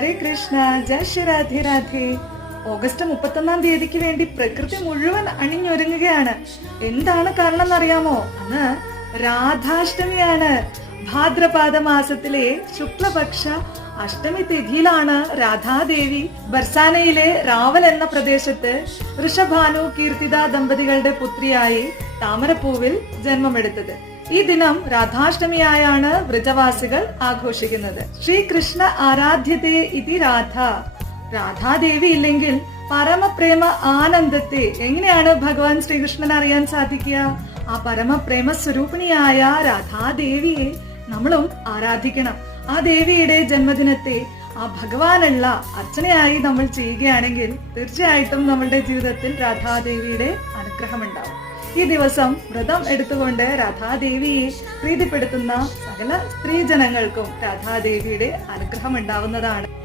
ഹരേ കൃഷ്ണ, ജയ് Shri Radhe Radhe. August 31 തീയതിക്ക് വേണ്ടി പ്രകൃതി മുഴുവൻ അണിഞ്ഞൊരുങ്ങുകയാണ്. എന്താണ് കാരണം എന്നറിയാമോ? അന്ന് രാധാഷ്ടമിയാണ്. ഭാദ്രപാദ മാസത്തിലെ ശുക്ലപക്ഷ അഷ്ടമി തിഥിയിലാണ് രാധാദേവി ബർസാനയിലെ റാവൽ എന്ന പ്രദേശത്ത് ഋഷഭാനു കീർത്തിദ ദമ്പതികളുടെ പുത്രിയായി താമരപ്പൂവിൽ ജന്മമെടുത്തത്. ഈ ദിനം രാധാഷ്ടമിയായാണ് വ്രജവാസികൾ ആഘോഷിക്കുന്നത്. ശ്രീകൃഷ്ണ ആരാധ്യതേ ഇതി രാധ. രാധാദേവി ഇല്ലെങ്കിൽ പരമപ്രേമ ആനന്ദത്തെ എങ്ങനെയാണ് ഭഗവാൻ ശ്രീകൃഷ്ണൻ അറിയാൻ സാധിക്കുക? ആ പരമപ്രേമ സ്വരൂപിണിയായ രാധാദേവിയെ നമ്മളും ആരാധിക്കണം. ആ ദേവിയുടെ ജന്മദിനത്തെ ആ ഭഗവാനുള്ള അർച്ചനയായി നമ്മൾ ചെയ്യുകയാണെങ്കിൽ തീർച്ചയായിട്ടും നമ്മളുടെ ജീവിതത്തിൽ രാധാദേവിയുടെ അനുഗ്രഹം ഉണ്ടാവും. ഈ ദിവസം വ്രതം എടുത്തുകൊണ്ട് രാധാദേവിയെ പ്രീതിപ്പെടുത്തുന്ന സകല സ്ത്രീജനങ്ങൾക്കും രാധാദേവിയുടെ അനുഗ്രഹം ഉണ്ടാവുന്നതാണ്.